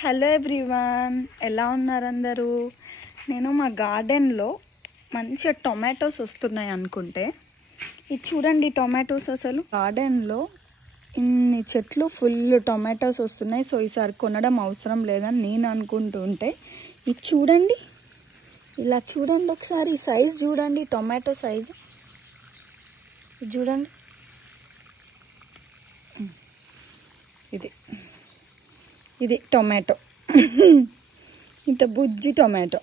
Hello everyone, ఎలా ఉన్నారు అందరూ? నేను మా గార్డెన్లో మంచిగా టొమాటోస్ వస్తున్నాయి అనుకుంటే, ఇది చూడండి టొమాటోస్. అసలు గార్డెన్లో ఇన్ని చెట్లు ఫుల్ టొమాటోస్ వస్తున్నాయి. సో ఈసారి కొనడం అవసరం లేదని నేను అనుకుంటుంటే, ఇది చూడండి, ఇలా చూడండి ఒకసారి, ఈ సైజ్ చూడండి, టొమాటో సైజ్ ఇది చూడండి. ఇది టొమాటో, ఇంత బుజ్జి టొమాటో.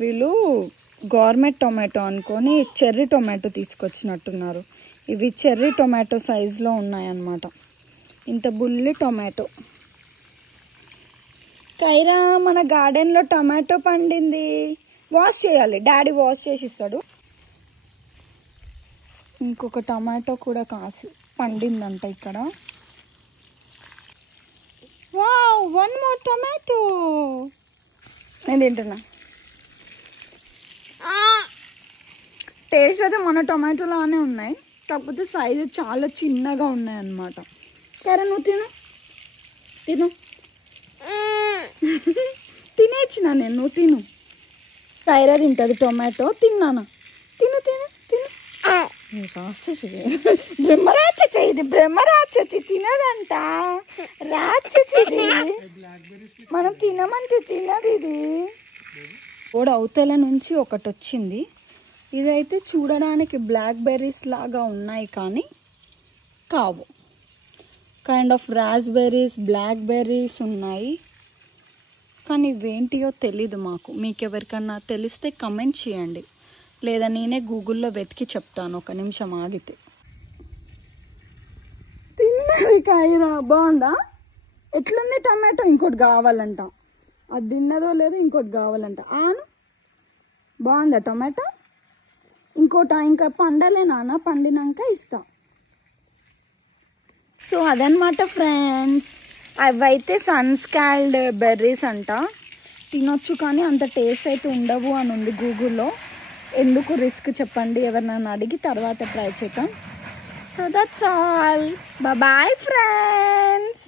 వీళ్ళు గవర్నమెంట్ టొమాటో అనుకొని చెర్రీ టొమాటో తీసుకొచ్చినట్టున్నారు. ఇవి చెర్రీ టొమాటో సైజులో ఉన్నాయన్నమాట. ఇంత బుల్లి టొమాటో. కైరా, మన గార్డెన్లో టొమాటో పండింది, వాష్ చేయాలి, డాడీ వాష్ చేసి ఇస్తాడు. ఇంకొక టొమాటో కూడా పండిందంట ఇక్కడ. Wow, one more tomato. నేను తింటున్నా. టేస్ట్ అయితే మన టొమాటోలానే ఉన్నాయి, కాకపోతే సైజు చాలా చిన్నగా ఉన్నాయి అన్నమాట. సరే, నువ్వు తిను తినేచ్చిన నేను, నువ్వు తిను. కైరా తింటది టొమాటో. తిన్నానా? తిను తిను తిను. రాక్షసి, బ్రహ్మరాక్షసి, ఇది బ్రహ్మరాక్షసి తినదంట. రాక్షసిది, మనం తినమంటే తినది. ఇది కూడా అవతల నుంచి ఒకటి వచ్చింది. ఇదైతే చూడడానికి బ్లాక్ బెర్రీస్ లాగా ఉన్నాయి కానీ కావు. Kind of raspberries, black berries ఉన్నాయి కానీ ఇవేంటియో తెలీదు మాకు. మీకు ఎవరికన్నా తెలిస్తే కమెంట్ చేయండి, లేదా నేనే గూగుల్లో వెతికి చెప్తాను. ఒక నిమిషం ఆగితే. తిన్నది కైరా. బాగుందా? ఎట్లుంది టమాటో? ఇంకోటి కావాలంట. అది తిన్నదో లేదో ఇంకోటి కావాలంట. ఆను, బాగుందా టమాటో? ఇంకా పండలే నాన్న, పండినాక ఇస్తా. సో అదనమాట ఫ్రెండ్స్. అవైతే సన్స్కాల్డ్ బెర్రీస్ అంట. తినొచ్చు కానీ అంత టేస్ట్ అయితే ఉండవు అని ఉంది గూగుల్లో. ఎందుకు రిస్క్ చెప్పండి, ఎవరినైనా అడిగి తర్వాత ట్రై చేద్దాం. So that's all. Bye friends.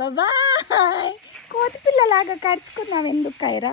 Bye. కోతి పిల్లలాగా కరుచుకున్నావు ఎందుకు కైరా?